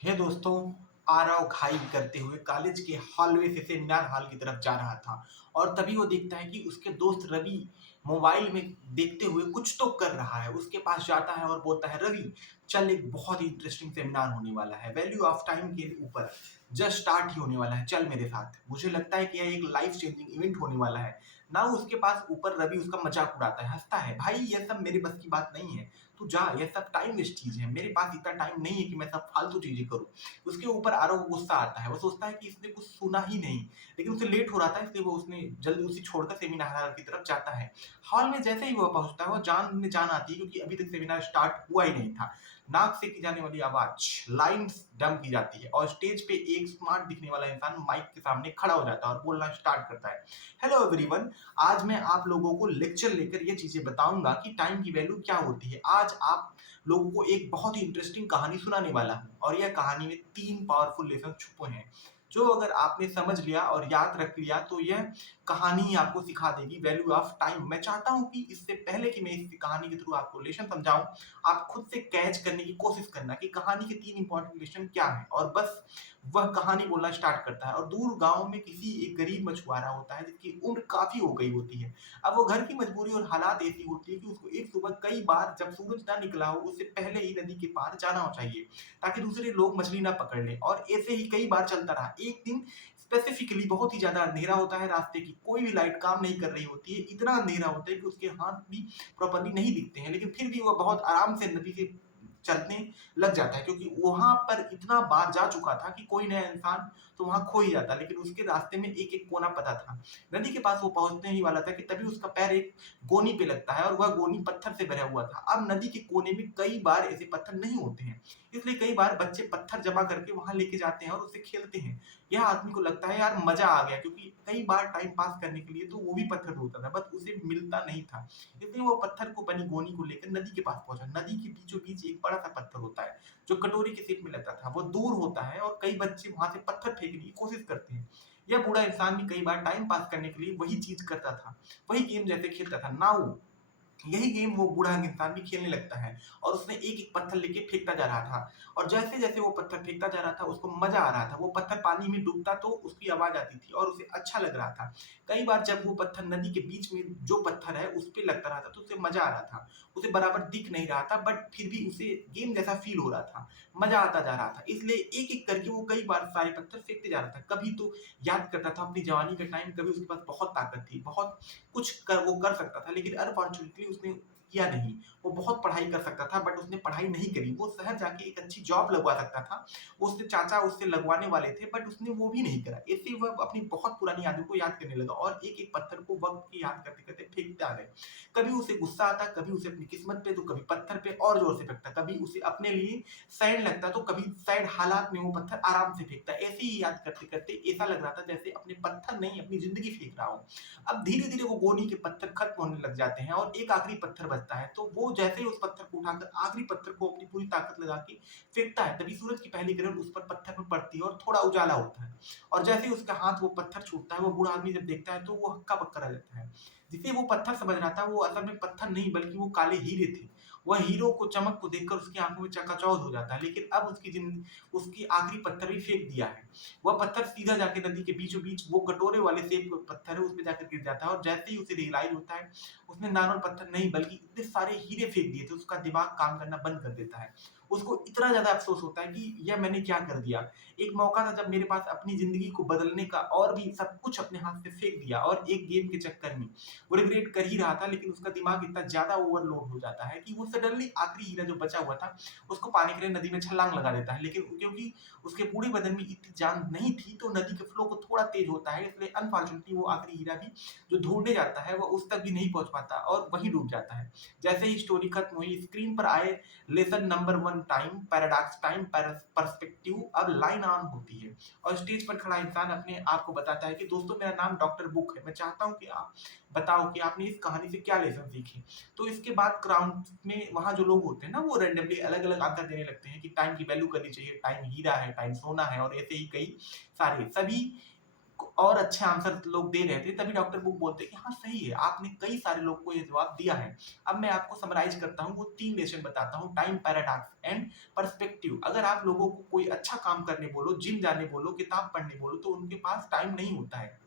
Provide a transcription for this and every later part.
हे दोस्तों, आरव घाई करते हुए कॉलेज के हॉलवे से सेमिनार हॉल की तरफ जा रहा था और तभी वो देखता है कि उसके दोस्त रवि मोबाइल में देखते हुए कुछ तो कर रहा है। उसके पास जाता है और बोलता है, रवि चल, एक बहुत ही इंटरेस्टिंग सेमिनार होने वाला है, वैल्यू ऑफ टाइम के ऊपर। जस्ट स्टार्ट ही होने वाला है, चल मेरे साथ। मुझे लगता है कि यह एक लाइफ चेंजिंग इवेंट होने वाला है ना। उसके पास ऊपर रवि उसका मजाक उड़ाता है, हंसता है, भाई ये सब मेरे बस की बात नहीं है, तू जा, ये सब टाइम वेस्ट चीज है, मेरे पास इतना टाइम नहीं है कि मैं सब फालतू चीजें करूं। उसके ऊपर आरव को गुस्सा आता है, वो सोचता है कि इसने कुछ सुना ही नहीं, लेकिन उसे लेट हो रहा था, इसलिए वो उसने जल्दी उसे छोड़कर सेमिनार हॉल की तरफ जाता है। हॉल में जैसे ही वो पहुंचता है, वो जान में जान आती है, क्योंकि अभी तक सेमिनार स्टार्ट हुआ ही नहीं था। नाक से की जाने वाली आवाज, लाइन्स डम की जाती है और स्टेज पे एक स्मार्ट दिखने वाला इंसान माइक के सामने खड़ा हो जाता है और बोलना स्टार्ट करता है। हेलो एवरीवन, आज मैं आप लोगों को लेक्चर लेकर ये चीजें बताऊंगा कि टाइम की वैल्यू क्या होती है। आज आप लोगों को एक बहुत ही इंटरेस्टिंग कहानी सुनाने वाला हूँ और यह कहानी में 3 पावरफुल लेसन छुपे हैं, जो अगर आपने समझ लिया और याद रख लिया तो यह कहानी ही आपको सिखा देगी वैल्यू ऑफ टाइम। मैं चाहता हूँ कि इससे पहले कि मैं इस कहानी के थ्रू आपको लेसन समझाऊं, आप खुद से कैच करने की कोशिश करना कि कहानी के 3 इंपॉर्टेंट लेसन क्या है, और बस वह कहानी बोलना स्टार्ट करता है। और दूर गांव में किसी एक गरीब मछुआरा होता है जिसकी उम्र काफी हो गई होती है। अब वो घर की मजबूरी और हालात ऐसी होती है कि उसको एक सुबह कई बार जब सूरज ना निकला हो उससे पहले ही नदी के पार जाना हो चाहिए, ताकि दूसरे लोग मछली ना पकड़ लें। और ऐसे ही कई बार चलता रहा। एक दिन स्पेसिफिकली बहुत ही ज्यादा अंधेरा होता है, रास्ते की कोई भी लाइट काम नहीं कर रही होती है, इतना अंधेरा होता है कि उसके हाथ भी प्रॉपरली नहीं दिखते हैं, लेकिन फिर भी वह बहुत आराम से नदी से चलने लग जाता है, क्योंकि वहां पर इतना बार जा चुका था कि कोई नया इंसान तो वहां खो ही जाता, लेकिन उसके रास्ते में एक एक कोना पता था। नदी के पास वो पहुंचने ही वाला था कि तभी उसका पैर एक गोनी पे लगता है और वह गोनी पत्थर से भरा हुआ था। अब नदी के कोने में कई बार ऐसे पत्थर नहीं होते हैं, इसलिए कई बार बच्चे पत्थर जमा करके वहां लेके जाते हैं और उससे खेलते हैं। यह आदमी को लगता है यार मजा आ गया, क्योंकि कई बार टाइम पास करने के लिए तो वो भी पत्थर ढूंढता था, बस उसे मिलता नहीं था। इसलिए वो पत्थर को बनी गोनी को लेकर नदी के पास पहुंचा। नदी के बीचों बीच एक बड़ा सा पत्थर होता है जो कटोरी के शेप में लगता था, वो दूर होता है और कई बच्चे वहां से पत्थर फेंकने की कोशिश करते हैं। यह बूढ़ा इंसान भी कई बार टाइम पास करने के लिए वही चीज करता था, वही गेम जैसे खेलता था। नाउ यही गेम वो बूढ़ा इंसान भी खेलने लगता है और उसने एक एक पत्थर लेके फेंकता जा रहा था। और जैसे जैसे वो पत्थर फेंकता जा रहा था उसको मजा आ रहा था। वो पत्थर पानी में डूबता तो उसकी आवाज आती थी और उसे अच्छा लग रहा था। कई बार जब वो पत्थर नदी के बीच में जो पत्थर है उस पे लगता रहा था तो उसे मजा आ रहा था। उसे बराबर दिख नहीं रहा था, बट फिर भी उसे गेम जैसा फील हो रहा था, मजा आता जा रहा था। इसलिए एक एक करके वो कई बार सारे पत्थर फेंकते जा रहा था। कभी तो याद करता था अपनी जवानी का टाइम, कभी उसके पास बहुत ताकत थी, बहुत कुछ कर वो कर सकता था, लेकिन अनफॉर्चुनेटली उसने किया नहीं। वो बहुत पढ़ाई कर सकता था, बट उसने पढ़ाई नहीं करी। वो शहर जाके एक अच्छी जॉब लगवा सकता था, वो उसके चाचा उससे लगवाने वाले थे, बट उसने वो भी नहीं करा। ऐसे वह अपनी बहुत पुरानी यादों को याद करने लगा और एक एक पत्थर को वक्त की याद करते करते फेंकते आ रहे। कभी उसे गुस्सा आता, कभी उसे अपनी किस्मत पे, तो कभी पत्थर पे और जोर से फेंकता, कभी उसे अपने लिए सैड लगता तो कभी सैड हालात में वो पत्थर आराम से फेंकता। ऐसे ही याद करते करते ऐसा लग रहा था जैसे अपने पत्थर नहीं अपनी जिंदगी फेंक रहा हूँ। अब धीरे-धीरे वो गोनी के पत्थर खत्म होने लग जाते हैं और एक आखिरी पत्थर बचता है, तो वो जैसे ही उस पत्थर को उठाकर आखिरी पत्थर को अपनी पूरी ताकत लगा के फेंकता है, तभी सूरज की पहली किरण उस पर पत्थर पर पड़ती है और थोड़ा उजाला होता है। और जैसे ही उसका हाथ वो पत्थर छूटता है, वो बूढ़ा आदमी जब देखता है तो वो हक्का-बक्का रह जाता है। जिसे वो पत्थर समझ रहा था, वो असल में पत्थर नहीं बल्कि वो काले हीरे थे। वह हीरो को चमक को देखकर उसकी आंखों में चकाचौंध हो जाता है, लेकिन अब उसकी आखिरी पत्थर भी फेंक दिया है। वह पत्थर सीधा जाके नदी के बीचों बीच वो कटोरे वाले सेब पत्थर है उसमें जाकर गिर जाता है, और जैसे ही उसे रियलाइज होता है उसने नॉर्मल पत्थर नहीं बल्कि इतने सारे हीरे फेंक दिए थे, उसका दिमाग काम करना बंद कर देता है। उसको इतना ज्यादा अफसोस होता है कि यह मैंने क्या कर दिया। एक मौका था जब मेरे पास अपनी जिंदगी को बदलने का, और भी सब कुछ अपने हाथ से फेंक दिया, और एक गेम के चक्कर में वो रिग्रेट कर ही रहा था, लेकिन उसका दिमाग इतना ज्यादा ओवरलोड हो जाता है कि वो सडनली आखिरी हीरा जो बचा हुआ था उसको पाने के लिए नदी में छलांग लगा देता है। लेकिन क्योंकि उसके पूरे बदन में इतनी जान नहीं थी, तो नदी के फ्लो को थोड़ा तेज होता है, इसलिए अनफॉर्चुनेटली वो आखिरी हीरा भी जो ढूंढने जाता है वो उस तक भी नहीं पहुंच पाता और वहीं डूब जाता है। जैसे ही स्टोरी खत्म हुई, स्क्रीन पर आए lesson number 1, time paradox, time perspective, अब लाइन ऑन होती है और स्टेज पर खड़ा इंसान अपने आप को बताता है कि दोस्तों, मेरा नाम डॉक्टर बुक है, मैं चाहता हूँ कि आप बताओ कि आपने इस कहानी से क्या लेसन सीखे। तो इसके बाद क्राउन में वहां जो लोग होते हैं ना, वो रेंडमली अलग अलग आंसर देने लगते हैं कि टाइम की वैल्यू करनी चाहिए, टाइम हीरा है, टाइम सोना है, और ऐसे ही कई सारे सभी और अच्छे आंसर लोग दे रहे थे, तभी डॉक्टर बुक बोलते हैं कि हाँ सही है, आपने कई सारे लोग को ये जवाब दिया है। अब मैं आपको समराइज करता हूँ, वो 3 लेसन बताता हूँ, टाइम पैराडॉक्स एंड पर्सपेक्टिव। अगर आप लोगों को कोई अच्छा काम करने बोलो, जिम जाने बोलो, किताब पढ़ने बोलो, तो उनके पास टाइम नहीं होता है।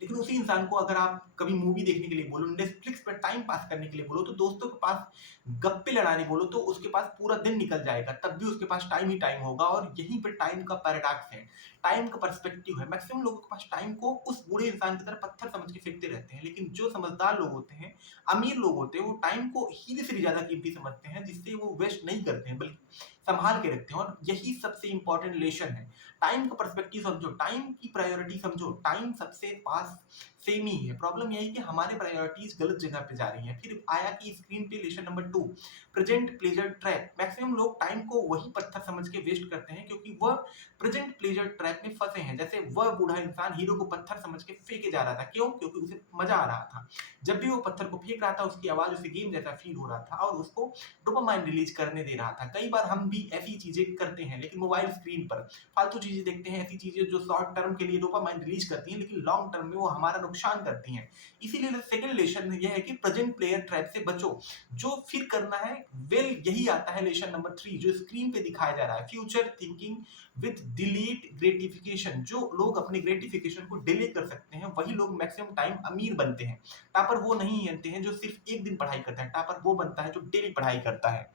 लेकिन उसी इंसान को अगर आप कभी मूवी देखने के लिए बोलो, नेटफ्लिक्स पर टाइम पास करने के लिए बोलो, तो दोस्तों के पास गप्पे लड़ाने बोलो, तो उसके पास पूरा दिन निकल जाएगा, तब भी उसके पास टाइम ही टाइम होगा। और यहीं पे टाइम का पैराडॉक्स है, टाइम का पर्सपेक्टिव है। मैक्सिमम लोगों के पास टाइम को उस बूढ़े इंसान की तरह पत्थर समझ के फेंकते रहते हैं, लेकिन जो समझदार लोग होते हैं, अमीर लोग होते हैं, वो टाइम को हीरे से भी ज्यादा कीमती समझते हैं, जिससे वो वेस्ट नहीं करते हैं, बल्कि संभाल के रखते हैं। और यही सबसे इंपॉर्टेंट लेसन है। टाइम का पर्सपेक्टिव समझो, टाइम की प्रायोरिटी समझो, टाइम सबसे पास सेम ही है। प्रॉब्लम यही कि हमारे प्रायोरिटीज गलत जगह पे जा रही हैं। फिर आया कि स्क्रीन पे lesson number 2, present pleasure trap. Maximum लोग टाइम को वही पत्थर समझ के वेस्ट करते हैं, क्योंकि वह प्रेजेंट प्लेजर ट्रैप में फंसे हैं। जैसे वह बूढ़ा इंसान हीरो को पत्थर समझ के फेंके जा रहा था, क्यों? क्योंकि उसे मजा आ रहा था। जब भी वो पत्थर को फेंक रहा था, उसकी आवाज उसे गेम जैसा फील हो रहा था और उसको डोपामाइन रिलीज करने दे रहा था। कई बार हम भी ऐसी चीजें करते हैं, लेकिन मोबाइल स्क्रीन पर फालतू चीजें देखते हैं, ऐसी चीजें जो शॉर्ट टर्म के लिए डोपामाइन रिलीज करती हैं, लेकिन लॉन्ग टर्म में वो हमारा नुकसान करती हैं। इसीलिए सेकंड लेसन यह है कि प्रेजेंट प्लेयर ट्रैप से बचो। जो फिर करना है, वेल यही आता है लेसन नंबर 3, जो स्क्रीन पे दिखाया जा रहा है, future thinking with delete gratification. जो लोग अपने ग्रेटिफिकेशन को डिले कर सकते हैं, वही लोग मैक्सिमम टाइम अमीर बनते हैं। टॉपर वो नहीं बनते हैं जो सिर्फ एक दिन पढ़ाई करता है, टॉपर वो बनता है जो डेली पढ़ाई करता है।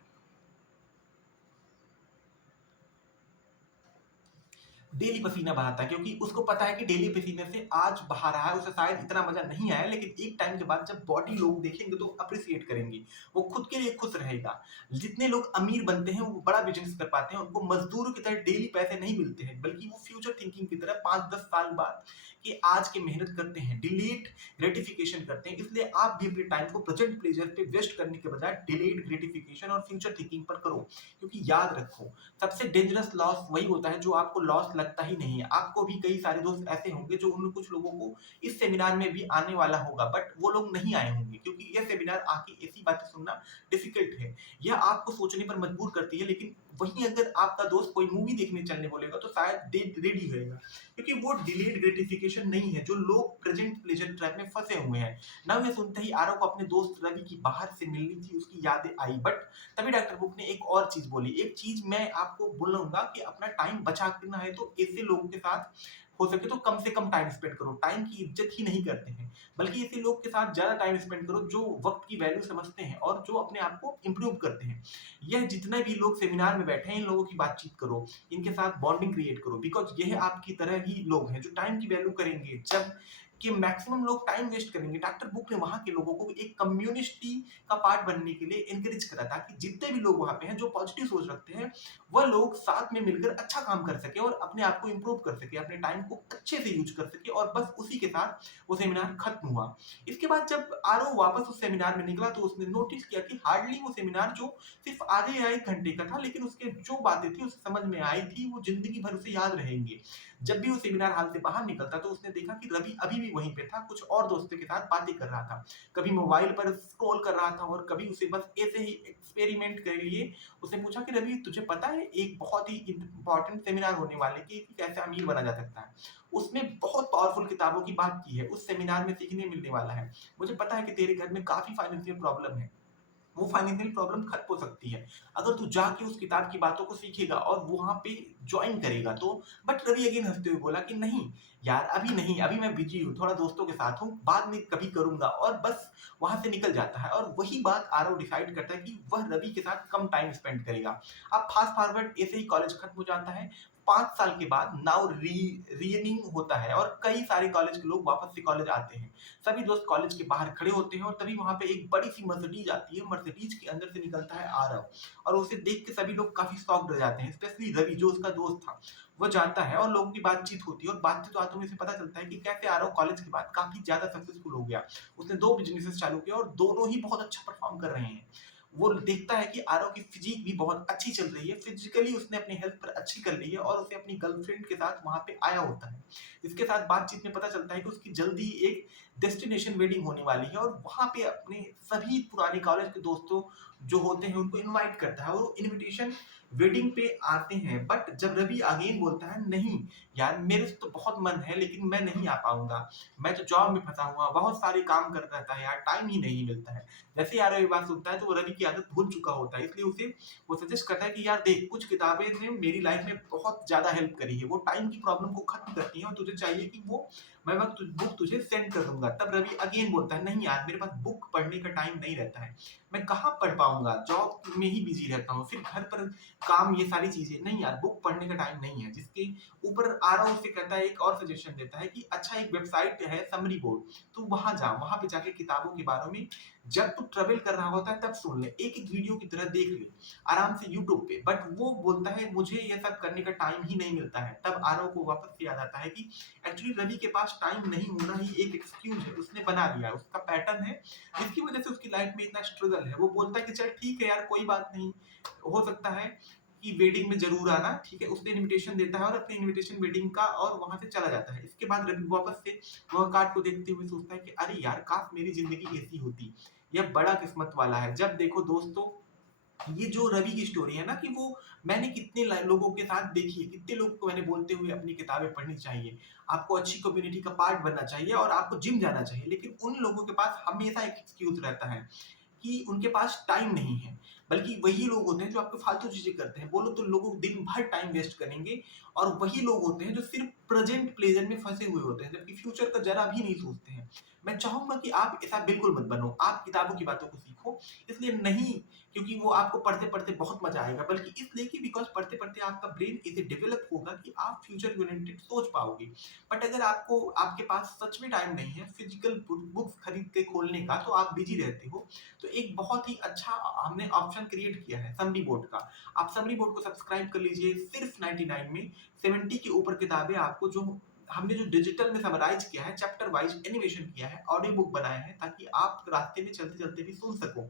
डेली पसीना बहाता है, क्योंकि उसको पता है कि डेली पसीने से आज बहा रहा है, उसे शायद इतना मजा नहीं आया, लेकिन एक टाइम के बाद जब बॉडी लोग देखेंगे तो अप्रिसिएट करेंगे, वो खुद के लिए खुश रहेगा। जितने लोग अमीर बनते हैं, वो बड़ा बिजनेस कर पाते हैं, उनको मजदूरों की तरह डेली पैसे नहीं मिलते हैं, बल्कि वो फ्यूचर थिंकिंग की तरह 5-10 साल बाद कि आज की मेहनत करते हैं, डिलीट ग्रेटिफिकेशन करते हैं। इसलिए आप भी अपने टाइम को प्रेजेंट प्लेजर पे वेस्ट करने के बजाय डिलीट ग्रेटिफिकेशन और फ्यूचर थिंकिंग पर करो। क्योंकि याद रखो, सबसे डेंजरस लॉस वही होता है जो आपको लॉस लगता ही नहीं है। आपको भी कई सारे दोस्त ऐसे होंगे जो उन कुछ लोगों को इस सेमिनार में भी आने वाला होगा, बट वो लोग नहीं आए होंगे, क्योंकि यह सेमिनार आके ऐसी बातें सुनना डिफिकल्ट है। यह आपको सोचने पर मजबूर करती है, लेकिन वहीं अगर आपका दोस्त कोई मूवी देखने चलने बोलेगा तो शायद रेडी रहेगा, क्योंकि वो डिलेड ग्रेटिफिकेशन नहीं है जो लोग प्रेजेंट प्लेजर ट्रैप में फंसे हुए हैं। ना ये सुनते ही आरव को अपने दोस्त रवि की बाहर से मिलनी थी, उसकी यादें आई, बट तभी डॉक्टर बुक ने एक और चीज बोली। एक चीज मैं आपको बोलूंगा कि अपना टाइम बचा करना है तो ऐसे लोगों के साथ हो सके तो कम से कम टाइम स्पेंड करो। टाइम की इज्जत ही नहीं करते हैं, बल्कि ऐसे लोग के साथ ज्यादा टाइम स्पेंड करो जो वक्त की वैल्यू समझते हैं और जो अपने आप को इंप्रूव करते हैं। यह जितने भी लोग सेमिनार में बैठे हैं, इन लोगों की बातचीत करो, इनके साथ बॉन्डिंग क्रिएट करो, बिकॉज यह आपकी तरह ही लोग हैं जो टाइम की वैल्यू करेंगे। जब कि मैक्सिमम लोग टाइम वेस्ट करेंगे, डॉक्टर बुक ने वहां के लोगों को एक कम्युनिटी का पार्ट बनने के लिए एनकरेज करा, ताकि जितने भी लोग वहां पे हैं जो पॉजिटिव सोच रखते हैं, वह लोग साथ में मिलकर अच्छा काम कर सके और अपने आप को इंप्रूव कर सके, अपने टाइम को अच्छे से यूज कर सके। और बस उसी के साथ वो सेमिनार खत्म हुआ। इसके बाद जब आरव वापस उस सेमिनार में निकला, तो उसने नोटिस किया कि हार्डली वो सेमिनार जो सिर्फ आधे या 1 घंटे का था, लेकिन उसके जो बातें थी उसे समझ में आई थी, वो जिंदगी भर उसे याद रहेंगे। जब भी वो सेमिनार हॉल से बाहर निकलता, तो उसने देखा कि रवि अभी भी वहीं पे था, कुछ और दोस्तों के साथ बातें कर रहा था, कभी मोबाइल पर स्क्रॉल कर रहा था और कभी उसे बस ऐसे ही एक्सपेरिमेंट के लिए उसने पूछा कि रवि, तुझे पता है एक बहुत ही इंपॉर्टेंट सेमिनार होने वाले कि कैसे अमीर बना जा सकता है। उसमें बहुत पावरफुल किताबों की बात की है, उस सेमिनार में सीखने मिलने वाला है। मुझे पता है कि तेरे घर में काफी फाइनेंशियल प्रॉब्लम है, वो फाइनेंशियल प्रॉब्लम खत्म हो सकती है अगर तू जाके उस किताब की बातों को सीखेगा और वहां पे ज्वाइन करेगा तो। बट रवि अगेन हंसते हुए बोला कि नहीं यार, अभी नहीं, अभी मैं बिजी हूँ, थोड़ा दोस्तों के साथ हूँ, बाद में कभी करूंगा, और बस वहां से निकल जाता है। और वही बात आरव डिसाइड करता है कि वह रवि के साथ कम टाइम स्पेंड करेगा। अब फास्ट फॉरवर्ड, ऐसे ही कॉलेज खत्म हो जाता है। 5 साल के बाद नाउ रीयूनियन होता है और कई सारे कॉलेज के लोग वापस से कॉलेज आते हैं। सभी दोस्त कॉलेज के बाहर खड़े होते हैं और तभी वहां पे एक बड़ी सी मर्सिडीज आती है। मर्सिडीज के अंदर से निकलता है आरव, और उसे देख के सभी लोग काफी शॉक्ड हो जाते हैं, स्पेशली रवि जो उसका दोस्त था। वो जानता है और लोगों की बातचीत होती है, और बातचीत बातों में से पता चलता है कि कैसे आरव कॉलेज के बाद काफी ज्यादा सक्सेसफुल हो गया। उसने 2 बिजनेसेस चालू किया और दोनों ही बहुत अच्छा परफॉर्म कर रहे हैं। वो देखता है कि आरव की फिजिक भी बहुत अच्छी चल रही है, फिजिकली उसने अपनी हेल्थ पर अच्छी कर ली है, और उसे अपनी गर्लफ्रेंड के साथ वहां पे आया होता है। इसके साथ बातचीत में पता चलता है कि उसकी जल्दी एक डेस्टिनेशन वेडिंग होने वाली है, और वहां पे अपने सभी पुराने कॉलेज के दोस्तों जो होते हैं उनको इनवाइट करता है और वो इनविटेशन वेडिंग पे आते हैं। बट जब रवि अगेन बोलता है नहीं यार मेरे से तो बहुत मन है लेकिन मैं नहीं आ पाऊंगा, मैं तो जॉब में फंसा हुआ, बहुत सारे काम कर रहता है यार, टाइम ही नहीं मिलता है। जैसे यार ये बात सुनता है तो वो रवि की आदत भूल चुका होता है, इसलिए उसे वो सजेस्ट करता है कि यार देख कुछ किताबें ने मेरी लाइफ में बहुत ज्यादा हेल्प करी है, वो टाइम की प्रॉब्लम को खत्म करती है और तुझे चाहिए कि वो मैं बुक तुझे सेंड कर दूंगा। तब रवि अगेन बोलता है नहीं यार मेरे पास बुक पढ़ने का टाइम नहीं रहता है, मैं कहाँ पढ़ पाऊंगा, जॉब में ही बिजी रहता हूँ, फिर घर पर काम, ये सारी चीजें, नहीं यार बुक पढ़ने का टाइम नहीं है। जिसके ऊपर आरव उसे कहता है, एक और सजेशन देता है कि अच्छा एक वेबसाइट है समरी बोर्ड, तू वहां जा, वहां पे जाके किताबों के बारे में जब तू ट्रेवल कर रहा होता है तब सुन ले, एक एक वीडियो की तरह देख ले आराम से यूट्यूब पे। बट वो बोलता है मुझे ये सब करने का टाइम ही नहीं मिलता है। तब आरव को वापस से याद आता है कि एक्चुअली रवि के पास टाइम नहीं होना ही एक एक्सक्यूज है, उसने बना लिया है, उसका पैटर्न है जिसकी वजह से उसकी लाइफ में इतना स्ट्रगल है। वो बोलता है कि चल ठीक है यार कोई बात नहीं, हो सकता है कि वेडिंग में जरूर आना, ठीक है। उसने इनविटेशन देता है और अपने इनविटेशन वेडिंग का और वहां से चला जाता है। इसके बाद रवि वापस से वह कार्ड को देखते हुए सोचता है कि अरे यार काश मेरी जिंदगी ऐसी होती, यह बड़ा किस्मत वाला है। जब देखो दोस्तों ये जो रवि की स्टोरी है ना कि वो मैंने कितने लोगों के साथ देखी है, कितने लोगों को मैंने बोलते हुए अपनी किताबें पढ़नी चाहिए, आपको अच्छी कम्युनिटी का पार्ट बनना चाहिए और आपको जिम जाना चाहिए, लेकिन उन लोगों के पास हमेशा एक एक्सक्यूज रहता है कि उनके पास टाइम नहीं है। बल्कि वही लोग होते हैं जो आपको फालतू चीजें करते हैं, बोलो तो लोगों दिन भर टाइम वेस्ट करेंगे, और वही लोग होते हैं जो सिर्फ प्रेजेंट प्लेजर में फंसे हुए होते हैं, जबकि फ्यूचर का जरा भी नहीं सोचते हैं। मैं चाहूंगा कि आप ऐसा बिल्कुल मत बनो, आप किताबों की बातों को सीखो, इसलिए नहीं क्योंकि वो आपको पढ़ते पढ़ते बहुत मजा आएगा, बल्कि इसलिए कि बिकॉज पढ़ते पढ़ते आपका ब्रेन इसे डेवलप होगा कि आप फ्यूचर ओरिएंटेड सोच पाओगे। बट अगर आपको आपके पास सच में टाइम नहीं है फिजिकल बुक्स खरीद के खोलने का, तो आप बिजी रहते हो, तो एक बहुत ही अच्छा हमने ऑप्शन क्रिएट किया है समरी बोर्ड का। आप समरी बोर्ड को सब्सक्राइब कर लीजिए, सिर्फ 99 में 70 के ऊपर किताबें आपको जो हमने जो डिजिटल में समराइज किया है, चैप्टर वाइज एनिमेशन किया है, ऑडियो बुक बनाया है, ताकि आप रास्ते में चलते चलते भी सुन सको।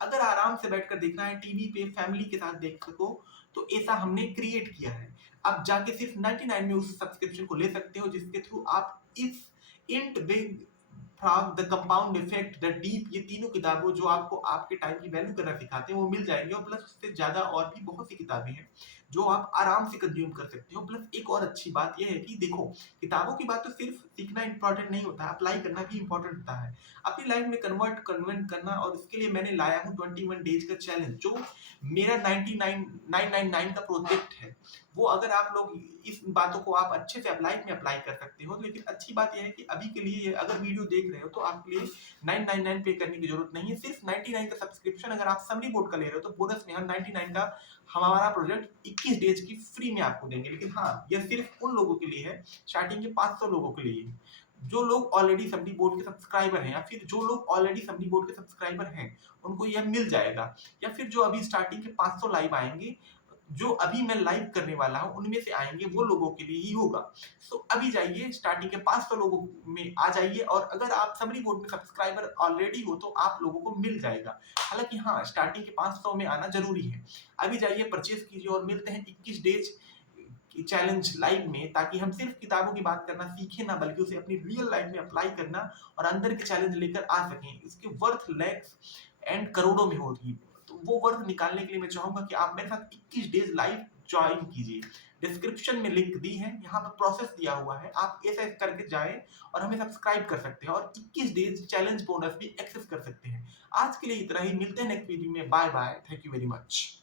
अगर आराम से बैठकर देखना है टीवी पे फैमिली के साथ देख सको, तो ऐसा हमने क्रिएट किया है। आप जाके सिर्फ 99 में उस सब्सक्रिप्शन को ले सकते हो, जिसके थ्रू आप इस int big from the compound effect the deep, ये तीनों किताबों जो आपको आपके टाइम की वैल्यू करना सिखाते हैं वो मिल जाएंगे, और प्लस उससे ज्यादा और भी बहुत सी किताबें हैं जो आप आराम से कंज्यूम कर सकते हो। प्लस एक और अच्छी बात यह है कि देखो किताबों की बात तो सिर्फ सीखना इंपॉर्टेंट नहीं होता है, अप्लाई करना भी इंपॉर्टेंट होता है अपनी लाइफ में कन्वर्ट करना। और इसके लिए मैंने लाया हूँ 21 डेज का चैलेंज, जो मेरा 999 का प्रोजेक्ट है। वो अगर आप लोग इस बातों को आप अच्छे से लाइफ में अप्लाई कर सकते हो। लेकिन अच्छी बात यह है कि अभी के लिए अगर वीडियो देख रहे हो तो आपके लिए 999 पे करने की जरूरत नहीं है, सिर्फ 99 का सब्सक्रिप्शन अगर आप समरी बोर्ड का ले रहे हो तो बोनस में हम 99 का हमारा प्रोजेक्ट 21 डेज की फ्री में आपको देंगे। लेकिन हाँ यह सिर्फ उन लोगों के लिए है, स्टार्टिंग के 500 लोगों के लिए, जो लोग ऑलरेडी समरी बोर्ड के सब्सक्राइबर हैं, या फिर जो लोग ऑलरेडी समरी बोर्ड के सब्सक्राइबर हैं उनको यह मिल जाएगा, या फिर जो अभी स्टार्टिंग के 500 लाइव आएंगे, जो अभी मैं लाइव करने वाला हूं उनमें से आएंगे, वो लोगों के लिए ही होगा। सो अभी जाइए स्टार्टिंग के 500 लोगों में आ जाइए, और अगर आप समरी बोर्ड में सब्सक्राइबर ऑलरेडी हो तो आप लोगों को मिल जाएगा। हालांकि हाँ स्टार्टिंग के 500 में आना जरूरी है। अभी जाइए परचेज कीजिए और मिलते हैं 21 डेज चैलेंज लाइव में, ताकि हम सिर्फ किताबों की बात करना सीखें ना, बल्कि उसे अपनी रियल लाइफ में अप्लाई करना और अंदर के चैलेंज लेकर आ सकें। इसके वर्थ लैक्स एंड करोड़ों में होगी, तो वो वर्थ निकालने के लिए मैं चाहूंगा कि आप मेरे साथ 21 डेज लाइव ज्वाइन कीजिए। डिस्क्रिप्शन में लिंक दी है, यहाँ पर प्रोसेस दिया हुआ है, आप ऐसे करके जाएं और हमें सब्सक्राइब कर सकते हैं और 21 डेज चैलेंज बोनस भी एक्सेस कर सकते हैं। आज के लिए इतना ही, मिलते हैं नेक्स्ट वीडियो में, bye bye, thank you very much.